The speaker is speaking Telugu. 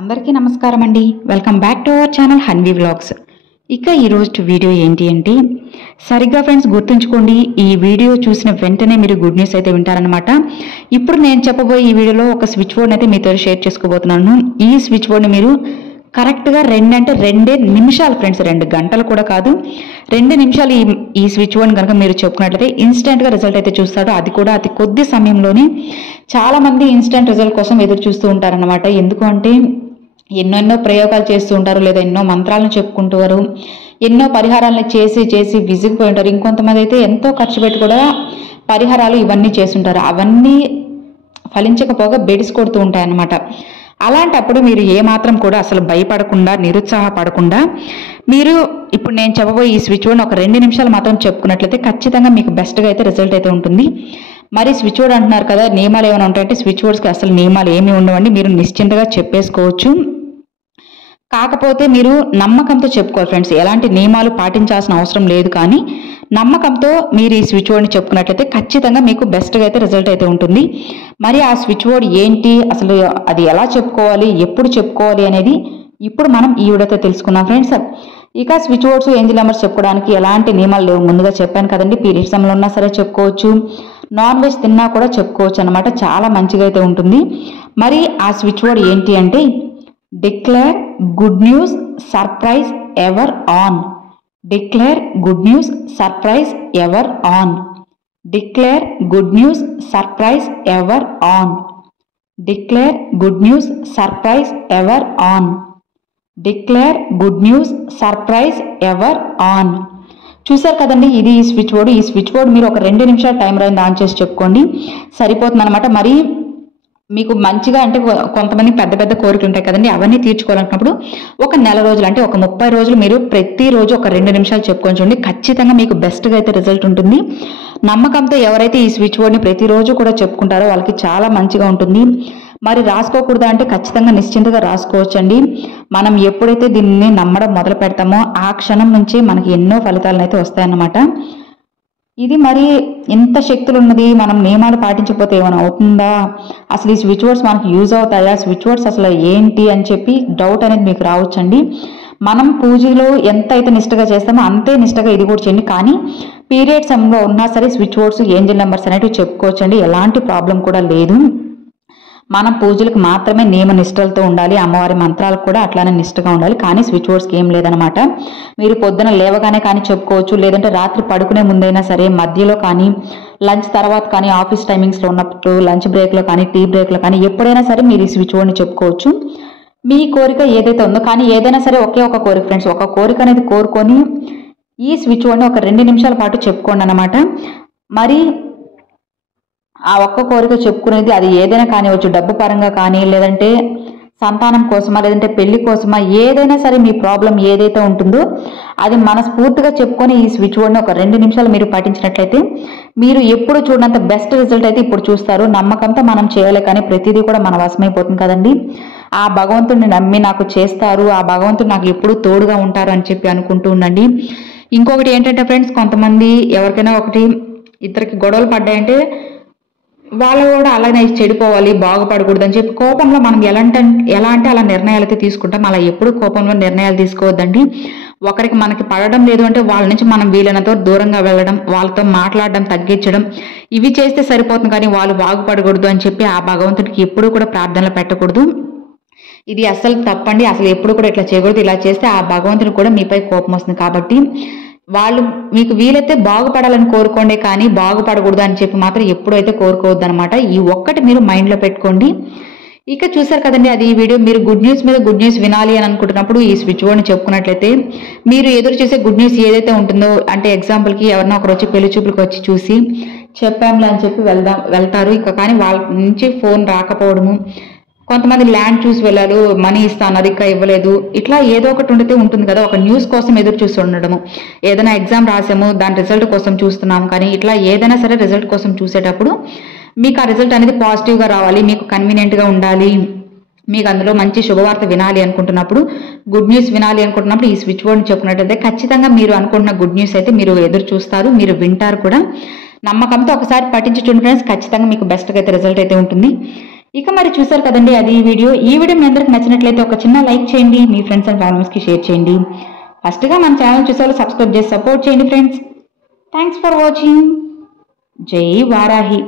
అందరికీ నమస్కారం అండి. Welcome back to our channel Hanvi vlogs. ఇక ఈరోజు వీడియో ఏంటి అంటే, సరిగ్గా ఫ్రెండ్స్ గుర్తుంచుకోండి, ఈ వీడియో చూసిన వెంటనే మీరు గుడ్ న్యూస్ అయితే వింటారనమాట. ఇప్పుడు నేను చెప్పబోయే ఈ వీడియోలో ఒక స్విచ్ బోర్డ్ అయితే మీతో షేర్ చేసుకోబోతున్నాను. ఈ స్విచ్ బోర్డ్ని మీరు కరెక్ట్గా 2 నిమిషాలు ఫ్రెండ్స్, 2 గంటలు కూడా కాదు, 2 నిమిషాలు ఈ స్విచ్ బోర్డ్ కనుక మీరు చెప్పుకున్నట్లయితే ఇన్స్టెంట్గా రిజల్ట్ అయితే చూస్తాడు. అది కూడా అతి కొద్ది సమయంలోనే. చాలా మంది ఇన్స్టెంట్ రిజల్ట్ కోసం ఎదురు చూస్తూ ఉంటారనమాట. ఎందుకు అంటే ఎన్నెన్నో ప్రయోగాలు చేస్తూ ఉంటారు, లేదా ఎన్నో మంత్రాలను చెప్పుకుంటారు, ఎన్నో పరిహారాలను చేసి విసిగిపోయి ఉంటారు. ఇంకొంతమంది అయితే ఎంతో ఖర్చు పెట్టి కూడా పరిహారాలు ఇవన్నీ చేస్తుంటారు. అవన్నీ ఫలించకపోగా బెడిసి కొడుతూ ఉంటాయి అన్నమాట. అలాంటప్పుడు మీరు ఏమాత్రం కూడా అసలు భయపడకుండా, నిరుత్సాహపడకుండా, మీరు ఇప్పుడు నేను చెప్పబోయే ఈ స్విచ్ బోర్డ్ని ఒక 2 నిమిషాలు మాత్రం చెప్పుకున్నట్లయితే ఖచ్చితంగా మీకు బెస్ట్గా అయితే రిజల్ట్ అయితే ఉంటుంది. మరి స్విచ్ బోర్డ్ అంటున్నారు కదా, నియమాలు ఏమైనా ఉంటాయంటే స్విచ్ బోర్డ్స్కి అసలు నియమాలు ఏమీ ఉండవండి. మీరు నిశ్చింతగా చెప్పేసుకోవచ్చు. కాకపోతే మీరు నమ్మకంతో చెప్పుకోవాలి ఫ్రెండ్స్. ఎలాంటి నియమాలు పాటించాల్సిన అవసరం లేదు. కానీ నమ్మకంతో మీరు ఈ స్విచ్ బోర్డ్ని చెప్పుకున్నట్లయితే ఖచ్చితంగా మీకు బెస్ట్గా అయితే రిజల్ట్ అయితే ఉంటుంది. మరి ఆ స్విచ్ బోర్డ్ ఏంటి, అసలు అది ఎలా చెప్పుకోవాలి, ఎప్పుడు చెప్పుకోవాలి అనేది ఇప్పుడు మనం ఈ వీడియోతో తెలుసుకున్నాం ఫ్రెండ్స్. ఇక స్విచ్ బోర్డ్స్, ఏంజిల్ నెంబర్స్ చెప్పుకోవడానికి ఎలాంటి నియమాలు లేవు. ముందుగా చెప్పాను కదండి, పీరియడ్స్ సమయంలో ఉన్నా సరే చెప్పుకోవచ్చు, నాన్ వెజ్ తిన్నా కూడా చెప్పుకోవచ్చు అనమాట. చాలా మంచిగా అయితే ఉంటుంది. మరి ఆ స్విచ్ బోర్డ్ ఏంటి అంటే, declare good news surprise ever on. Declare good news surprise ever on. Declare good news surprise ever on. Declare good news surprise ever on. Declare good news surprise ever on. చూసారు కదండి, ఇది ఈ స్విచ్ బోర్డు. ఈ స్విచ్ బోర్డు మీరు ఒక 2 నిమిషాలు టైం రైన్ ఆన్ చేసి చెప్పుకోండి, సరిపోతుంది అనమాట. మరి మీకు మంచిగా అంటే కొంతమంది పెద్ద పెద్ద కోరికలు ఉంటాయి కదండి, అవన్నీ తీర్చుకోవాలనుకున్నప్పుడు ఒక నెల రోజులు అంటే ఒక 30 రోజులు మీరు ప్రతిరోజు ఒక 2 నిమిషాలు చెప్పుకొని చూడండి. ఖచ్చితంగా మీకు బెస్ట్గా అయితే రిజల్ట్ ఉంటుంది. నమ్మకంతో ఎవరైతే ఈ స్విచ్ బోర్డ్ని ప్రతిరోజు కూడా చెప్పుకుంటారో వాళ్ళకి చాలా మంచిగా ఉంటుంది. మరి రాసుకోకూడదా అంటే ఖచ్చితంగా నిశ్చింతగా రాసుకోవచ్చండి. మనం ఎప్పుడైతే దీన్ని నమ్మడం మొదలు పెడతామో ఆ క్షణం నుంచి మనకి ఎన్నో ఫలితాలను అయితే వస్తాయన్నమాట. ఇది మరి ఎంత శక్తులు ఉన్నది, మనం నియమాలు పాటించకపోతే ఏమైనా అవుతుందా, అసలు ఈ స్విచ్ బోర్డ్స్ మనకు యూజ్ అవుతాయా, స్విచ్ బోర్డ్స్ అసలు ఏంటి అని చెప్పి డౌట్ అనేది మీకు రావచ్చండి. మనం పూజలో ఎంత అయితే నిష్టగా చేస్తామో అంతే నిష్టగా ఇది కూడా చేయండి. కానీ పీరియడ్ సమయంలో ఉన్నా సరే స్విచ్ బోర్డ్స్, ఏంజిల్ నెంబర్స్ అనేవి చెప్పుకోవచ్చండి. ఎలాంటి ప్రాబ్లం కూడా లేదు. మనం పూజలకు మాత్రమే నియమ నిష్టలతో ఉండాలి, అమ్మవారి మంత్రాలకు కూడా అట్లానే నిష్టగా ఉండాలి. కానీ స్విచ్ బోర్డ్స్కి ఏం లేదనమాట. మీరు పొద్దున లేవగానే కానీ చెప్పుకోవచ్చు, లేదంటే రాత్రి పడుకునే ముందైనా సరే, మధ్యలో కానీ, లంచ్ తర్వాత కానీ, ఆఫీస్ టైమింగ్స్లో ఉన్నప్పుడు, లంచ్ బ్రేక్లో కానీ, టీ బ్రేక్లో కానీ, ఎప్పుడైనా సరే మీరు ఈ స్విచ్ బోర్డ్ని చెప్పుకోవచ్చు. మీ కోరిక ఏదైతే ఉందో, కానీ ఏదైనా సరే ఒకే ఒక కోరిక ఫ్రెండ్స్, ఒక కోరిక అనేది కోరుకొని ఈ స్విచ్ బోర్డ్ని ఒక 2 నిమిషాల పాటు చెప్పుకోండి అనమాట. మరి ఆ ఒక్క కోరిక చెప్పుకునేది అది ఏదైనా కానివచ్చు, డబ్బు పరంగా కానీ, లేదంటే సంతానం కోసమా, లేదంటే పెళ్లి కోసమా, ఏదైనా సరే మీ ప్రాబ్లం ఏదైతే ఉంటుందో అది మనస్ఫూర్తిగా చెప్పుకొని ఈ స్విచ్ బోర్డ్ని ఒక 2 నిమిషాలు మీరు పాటించినట్లయితే మీరు ఎప్పుడు చూడనంత బెస్ట్ రిజల్ట్ అయితే ఇప్పుడు చూస్తారు. నమ్మకంతో మనం చేయాలి, కానీ ప్రతిదీ కూడా మన వశమైపోతుంది కదండి. ఆ భగవంతుడిని నమ్మి నాకు చేస్తారు, ఆ భగవంతుడు నాకు ఎప్పుడు తోడుగా ఉంటారు అని చెప్పి అనుకుంటూ ఉండండి. ఇంకొకటి ఏంటంటే ఫ్రెండ్స్, కొంతమంది ఎవరికైనా ఇద్దరికి గొడవలు పడ్డాయంటే వాళ్ళు కూడా అలానే చెడిపోవాలి, బాగుపడకూడదు అని చెప్పి కోపంలో మనం ఎలా అంటే అలా నిర్ణయాలు అయితే తీసుకుంటాం. అలా ఎప్పుడు కోపంలో నిర్ణయాలు తీసుకోవద్దండి. ఒకరికి మనకి పడడం లేదు అంటే వాళ్ళ నుంచి మనం వీలైనంత దూరంగా వెళ్ళడం, వాళ్ళతో మాట్లాడడం తగ్గించడం, ఇవి చేస్తే సరిపోతుంది. కానీ వాళ్ళు బాగుపడకూడదు అని చెప్పి ఆ భగవంతుడికి ఎప్పుడు కూడా ప్రార్థనలు పెట్టకూడదు. ఇది అస్సలు తప్పండి. అసలు ఎప్పుడు కూడా ఇట్లా చేయకూడదు. ఇలా చేస్తే ఆ భగవంతుడికి కూడా మీపై కోపం వస్తుంది. కాబట్టి వాళ్ళు మీకు వీలైతే బాగుపడాలని కోరుకోండి, కానీ బాగుపడకూడదు అని చెప్పి మాత్రం ఎప్పుడైతే కోరుకోవద్దు అనమాట. ఈ ఒక్కటి మీరు మైండ్లో పెట్టుకోండి. ఇక చూసారు కదండి, అది ఈ వీడియో. మీరు గుడ్ న్యూస్ మీద గుడ్ న్యూస్ వినాలి అని అనుకుంటున్నప్పుడు ఈ స్విచ్ బోర్డ్ని చెప్పుకున్నట్లయితే మీరు ఎదురు చేసే గుడ్ న్యూస్ ఏదైతే ఉంటుందో, అంటే ఎగ్జాంపుల్కి ఎవరైనా ఒకరు వచ్చి పెళ్లి చూపులకు వచ్చి చూసి చెప్పాంలే అని చెప్పి వెళ్తారు. ఇక కానీ వాళ్ళ నుంచి ఫోన్ రాకపోవడము, కొంతమంది ల్యాండ్ చూసి వెళ్ళారు, మనీ ఇస్తాను అది ఇంకా ఇవ్వలేదు, ఇట్లా ఏదో ఒకటి ఉండితే ఉంటుంది కదా. ఒక న్యూస్ కోసం ఎదురు చూసి ఉండడము, ఏదైనా ఎగ్జామ్ రాసాము దాని రిజల్ట్ కోసం చూస్తున్నాము, కానీ ఇట్లా ఏదైనా సరే రిజల్ట్ కోసం చూసేటప్పుడు మీకు ఆ రిజల్ట్ అనేది పాజిటివ్గా రావాలి, మీకు కన్వీనియంట్గా ఉండాలి, మీకు అందులో మంచి శుభవార్త వినాలి అనుకుంటున్నప్పుడు, గుడ్ న్యూస్ వినాలి అనుకుంటున్నప్పుడు ఈ స్విచ్ బోర్డ్ని చెప్పినట్టయితే ఖచ్చితంగా మీరు అనుకుంటున్న గుడ్ న్యూస్ అయితే మీరు ఎదురు చూస్తారు, మీరు వింటారు కూడా. నమ్మకంతో ఒకసారి పఠించి చూడండి ఫ్రెండ్స్, ఖచ్చితంగా మీకు బెస్ట్గా అయితే రిజల్ట్ అయితే ఉంటుంది. ఇక మరి చూసారు కదండి అది ఈ వీడియో మీ అందరికి నచ్చినట్లయితే ఒక చిన్న లైక్ చేయండి, మీ ఫ్రెండ్స్ అండ్ ఫ్యామిలీస్కి షేర్ చేయండి. ఫస్ట్గా మన ఛానల్ చూసేవాళ్ళు సబ్స్క్రైబ్ చేసి సపోర్ట్ చేయండి ఫ్రెండ్స్. Thanks for watching. జై వారాహి.